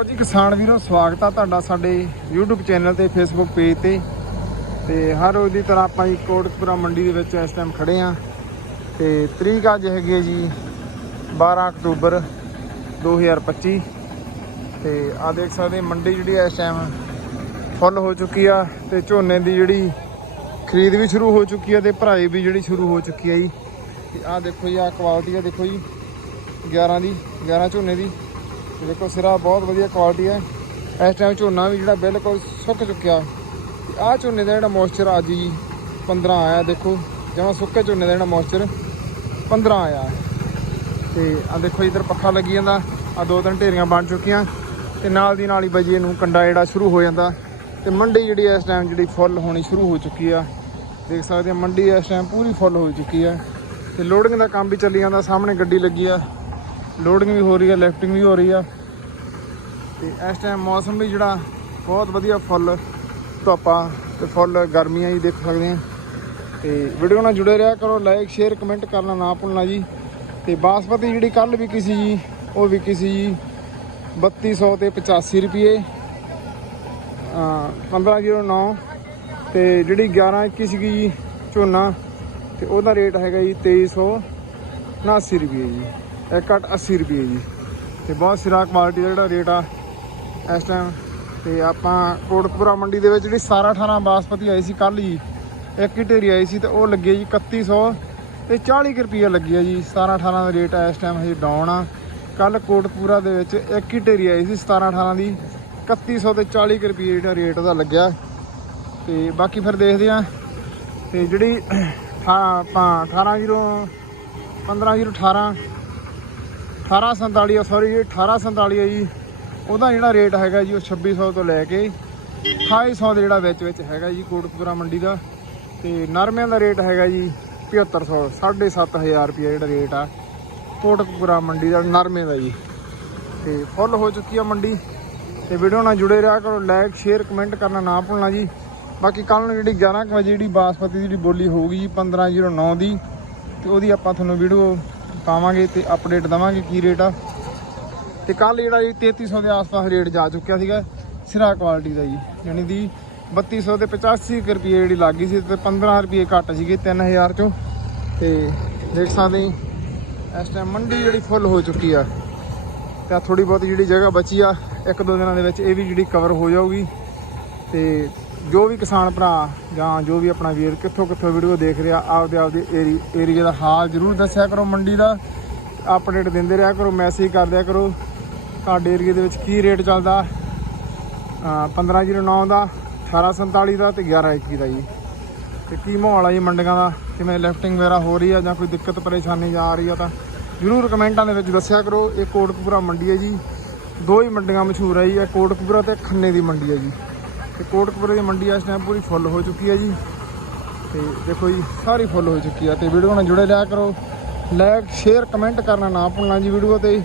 ਲਓ ਜੀ ਕਿਸਾਨ ਵੀਰੋ, ਸਵਾਗਤ ਆ ਤੁਹਾਡਾ ਸਾਡੇ YouTube ਚੈਨਲ ਤੇ, Facebook ਪੇਜ ਤੇ। ਤੇ ਹਰ ਰੋਜ਼ ਦੀ ਤਰ੍ਹਾਂ ਆਪਾਂ ਜੀ ਕੋਟਕਪੁਰਾ ਮੰਡੀ ਦੇ ਵਿੱਚ ਇਸ ਟਾਈਮ ਖੜੇ ਆ। ਤੇ ਤਰੀਕ ਅੱਜ ਹੈਗੀ ਹੈ ਜੀ 12 ਅਕਤੂਬਰ 2025 ਤੇ ਆ ਦੇਖ ਸਕਦੇ ਮੰਡੀ ਜਿਹੜੀ ਇਸ ਟਾਈਮ ਫੁੱਲ ਹੋ ਚੁੱਕੀ ਆ ਤੇ ਝੋਨੇ ਦੀ ਜਿਹੜੀ ਖਰੀਦ ਵੀ ਸ਼ੁਰੂ ਹੋ ਚੁੱਕੀ ਆ ਤੇ ਭਰਾਈ ਵੀ ਜਿਹੜੀ ਸ਼ੁਰੂ ਹੋ ਚੁੱਕੀ ਆ ਜੀ। ਤੇ ਆ ਦੇਖੋ ਜੀ ਆ ਕੁਆਲਿਟੀ ਆ ਦੇਖੋ ਜੀ 11 ਦੀ 11 ਝੋਨੇ ਦੀ। ਤੇ ਦੇਖੋ ਸਿਰਾ ਬਹੁਤ ਵਧੀਆ ਕੁਆਲਿਟੀ ਹੈ। ਇਸ ਟਾਈਮ ਝੋਨਾ ਵੀ ਜਿਹੜਾ ਬਿਲਕੁਲ ਸੁੱਕ ਚੁੱਕਿਆ। ਤੇ ਆਹ ਝੋਨੇ ਦਾ ਜਿਹੜਾ ਮੋਇਸਚਰ ਅੱਜ ਜੀ 15 ਆਇਆ ਦੇਖੋ। ਜਿਵੇਂ ਸੁੱਕੇ ਝੋਨੇ ਦਾ ਜਿਹੜਾ ਮੋਇਸਚਰ 15 ਆਇਆ। ਤੇ ਆ ਦੇਖੋ ਇਧਰ ਪੱਖਾ ਲੱਗੀ ਜਾਂਦਾ। ਆ ਦੋ ਤਿੰਨ ਢੇਰੀਆਂ ਬਣ ਚੁੱਕੀਆਂ। ਤੇ ਨਾਲ ਦੀ ਨਾਲ ਹੀ ਬਜੇ ਨੂੰ ਕੰਡਾ ਜਿਹੜਾ ਸ਼ੁਰੂ ਹੋ ਜਾਂਦਾ। ਤੇ ਮੰਡੀ ਜਿਹੜੀ ਇਸ ਟਾਈਮ ਜਿਹੜੀ ਫੁੱਲ ਹੋਣੀ ਸ਼ੁਰੂ ਹੋ ਚੁੱਕੀ ਆ। ਦੇਖ ਸਕਦੇ ਆ ਮੰਡੀ ਇਸ ਟਾਈਮ ਪੂਰੀ ਫੁੱਲ ਹੋ ਚੁੱਕੀ ਆ। ਤੇ ਲੋਡਿੰਗ ਦਾ ਕੰਮ ਵੀ ਚੱਲੀ ਜਾਂਦਾ। ਸਾਹਮਣੇ ਗੱਡੀ ਲੱਗੀ ਆ। ਲੋਡਿੰਗ ਵੀ ਹੋ ਰਹੀ ਹੈ ਲਿਫਟਿੰਗ ਵੀ ਹੋ ਰਹੀ ਆ। ਤੇ ਇਸ ਟਾਈਮ ਮੌਸਮ ਵੀ ਜਿਹੜਾ, ਬਹੁਤ ਵਧੀਆ ਫੁੱਲ ਧੁੱਪਾਂ ਤੇ ਫੁੱਲ ਗਰਮੀਆਂ ਹੀ ਦੇਖ ਸਕਦੇ ਆ। ਤੇ ਵੀਡੀਓ ਨਾਲ ਜੁੜੇ ਰਿਹਾ ਕਰੋ ਲਾਈਕ ਸ਼ੇਅਰ ਕਮੈਂਟ ਕਰਨਾ ਨਾ ਭੁੱਲਣਾ ਜੀ। ਤੇ ਬਾਸਪਤੀ ਜਿਹੜੀ ਕੱਲ ਵਿਕੀ ਸੀ ਜੀ, ਉਹ ਵਿਕੀ ਸੀ ਜੀ 3200 ਤੇ 85 ਰੁਪਏ ਅ 1509 ਤੇ ਜਿਹੜੀ 1121 ਸੀਗੀ ਜੀ, ਝੋਨਾ, ਤੇ ਉਹਦਾ ਰੇਟ ਹੈਗਾ ਜੀ 2379 ਰੁਪਏ ਜੀ। ਇੱਕ ਅੱਠ 80 ਰੁਪਏ ਜੀ। ਤੇ ਬਹੁਤ ਸਿਰਾ ਕੁਆਲਿਟੀ ਦਾ ਜਿਹੜਾ ਰੇਟ ਆ ਇਸ ਟਾਈਮ ਤੇ ਆਪਾਂ ਕੋਟਕਪੁਰਾ ਮੰਡੀ ਦੇ ਵਿੱਚ ਜਿਹੜੀ 17 18 ਬਾਸਪਤੀ ਆਈ ਸੀ ਕੱਲ ਜੀ, ਇੱਕ ਹੀ ਢੇਰੀ ਆਈ ਸੀ ਤੇ ਉਹ ਲੱਗੇ ਜੀ 3100 ਤੇ 40 ਕੁ ਰੁਪਏ ਲੱਗੀ ਆ ਜੀ 17 18 ਦਾ ਰੇਟ ਆ ਇਸ ਟਾਈਮ ਹਜੇ ਡਾਊਨ ਆ। ਕੱਲ ਕੋਟਕਪੂਰਾ ਦੇ ਵਿੱਚ ਇੱਕ ਹੀ ਢੇਰੀ ਆਈ ਸੀ 17 18 ਦੀ 3100 ਤੇ 40 ਕੁ ਰੁਪਏ ਜਿਹੜਾ ਰੇਟ ਉਹਦਾ ਲੱਗਿਆ। ਤੇ ਬਾਕੀ ਫਿਰ ਦੇਖਦੇ ਆ। ਤੇ ਜਿਹੜੀ ਠਾ- ਆਪਾਂ 180 15018 1847 ਸੌਰੀ 1847 ਹੈ ਜੀ। ਉਹਦਾ ਜਿਹੜਾ ਰੇਟ ਹੈਗਾ ਜੀ, ਉਹ 2600 ਤੋਂ ਲੈ ਕੇ 2800 ਦੇ ਜਿਹੜਾ ਵਿੱਚ ਵਿੱਚ ਹੈਗਾ ਜੀ, ਕੋਟਕਪੂਰਾ ਮੰਡੀ ਦਾ। ਤੇ ਨਰਮਿਆਂ ਦਾ ਰੇਟ ਹੈਗਾ ਜੀ 7500 7500 ਰੁਪਏ ਜਿਹੜਾ ਰੇਟ ਆ, ਕੋਟਕਪੂਰਾ ਮੰਡੀ ਦਾ ਨਰਮੇ ਦਾ ਜੀ। ਤੇ ਫੁੱਲ ਹੋ ਚੁੱਕੀ ਆ ਮੰਡੀ। ਤੇ ਵੀਡੀਓ ਨਾਲ ਜੁੜੇ ਰਿਹਾ ਕਰੋ ਲਾਈਕ ਸ਼ੇਅਰ ਕਮੈਂਟ ਕਰਨਾ ਨਾ ਭੁੱਲਣਾ ਜੀ। ਬਾਕੀ ਕੱਲ ਨੂੰ ਜਿਹੜੀ 11 ਕੁ ਵਜੇ ਜਿਹੜੀ ਬਾਸਪਤੀ ਦੀ ਜਿਹੜੀ ਬੋਲੀ ਹੋਊਗੀ ਜੀ 1509 ਦੀ, ਤੇ ਉਹਦੀ ਆਪਾਂ ਤੁਹਾਨੂੰ ਵੀਡੀਓ ਪਾਵਾਂਗੇ ਤੇ ਅਪਡੇਟ ਦਵਾਂਗੇ ਕੀ ਰੇਟ ਆ। ਤੇ ਕੱਲ ਜਿਹੜਾ ਜੀ 3300 ਦੇ ਆਸ-ਪਾਸ ਰੇਟ ਜਾ ਚੁੱਕਿਆ ਸੀਗਾ, ਸਿਰਾ ਕੁਆਲਿਟੀ ਦਾ ਜੀ। ਯਾਨੀ ਦੀ 3200 ਤੇ 85 ਕੁ ਰੁਪਏ ਜਿਹੜੀ ਲੱਗੀ ਸੀ ਤੇ 15 ਰੁਪਏ ਘੱਟ ਸੀਗੇ 3000 ਚੋਂ। ਤੇ ਦੇਖ ਸਕਦੇ ਇਸ ਟਾਈਮ ਮੰਡੀ ਜਿਹੜੀ ਫੁੱਲ ਹੋ ਚੁੱਕੀ ਆ। ਤੇ ਆਹ ਥੋੜੀ ਬਹੁਤ ਜਿਹੜੀ ਜਗ੍ਹਾ ਬਚੀ ਆ, ਇੱਕ ਦੋ ਦਿਨਾਂ ਦੇ ਵਿੱਚ ਇਹ ਵੀ ਜਿਹੜੀ ਕਵਰ ਹੋ ਜਾਊਗੀ। ਤੇ ਜੋ ਵੀ ਕਿਸਾਨ ਭਰਾ ਜਾਂ ਜੋ ਵੀ ਆਪਣਾ ਵੀਰ ਕਿੱਥੋਂ ਕਿੱਥੋਂ ਵੀਡੀਓ ਦੇਖ ਰਿਹਾ, ਆਪਦੇ ਆਪਦੇ ਏਰੀ ਏਰੀਆ ਦਾ ਹਾਲ ਜ਼ਰੂਰ ਦੱਸਿਆ ਕਰੋ ਮੰਡੀ ਦਾ। ਅਪਡੇਟ ਦਿੰਦੇ ਰਿਹਾ ਕਰੋ ਮੈਸੇਜ ਕਰ ਦਿਆ ਕਰੋ, ਤੁਹਾਡੇ ਏਰੀਆ ਦੇ ਵਿੱਚ ਕੀ ਰੇਟ ਚੱਲਦਾ। ਅਹ 1509 ਦਾ 1847 ਦਾ ਤੇ 1121 ਦਾ ਜੀ। ਤੇ ਕੀ ਮਾਹੌਲ ਆ ਜੀ ਮੰਡੀਆਂ ਦਾ? ਕਿਵੇਂ ਲਿਫਟਿੰਗ ਵਗੈਰਾ ਹੋ ਰਹੀ ਆ ਜਾਂ ਕੋਈ ਦਿੱਕਤ, ਪਰੇਸ਼ਾਨੀ ਆ ਰਹੀ ਆ ਤਾਂ ਜਰੂਰ ਕਮੈਂਟਾਂ ਦੇ ਵਿੱਚ ਦੱਸਿਆ ਕਰੋ। ਇਹ ਕੋਟਕਪੂਰਾ ਮੰਡੀ ਹੈ ਜੀ। ਦੋ ਹੀ ਮੰਡੀਆਂ ਮਸ਼ਹੂਰ ਹੈ ਜੀ, ਇਹ ਕੋਟਕਪੂਰਾ ਤੇ ਖੰਨੇ ਦੀ ਮੰਡੀ ਹੈ ਜੀ। ਤੇ ਕੋਟਕਪੂਰੇ ਦੀ ਮੰਡੀ ਇਸ ਟਾਈਮ ਪੂਰੀ ਫੁੱਲ ਹੋ ਚੁੱਕੀ ਹੈ ਜੀ। ਤੇ ਦੇਖੋ ਜੀ, ਸਾਰੀ ਫੁੱਲ ਹੋ ਚੁੱਕੀ ਆ ਤੇ ਵੀਡੀਓ ਨਾਲ ਜੁੜੇ ਰਿਹਾ ਕਰੋ। ਲਾਈਕ ਸ਼ੇਅਰ ਕਮੈਂਟ ਕਰਨਾ ਨਾ ਭੁੱਲਣਾ ਜੀ ਵੀਡੀਓ ਤੇ।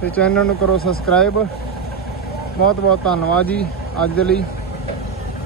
ਤੇ ਚੈਨਲ ਨੂੰ ਕਰੋ ਸਬਸਕ੍ਰਾਈਬ ਬਹੁਤ ਬਹੁਤ ਧੰਨਵਾਦ ਜੀ ਅੱਜ ਦੇ ਲਈ।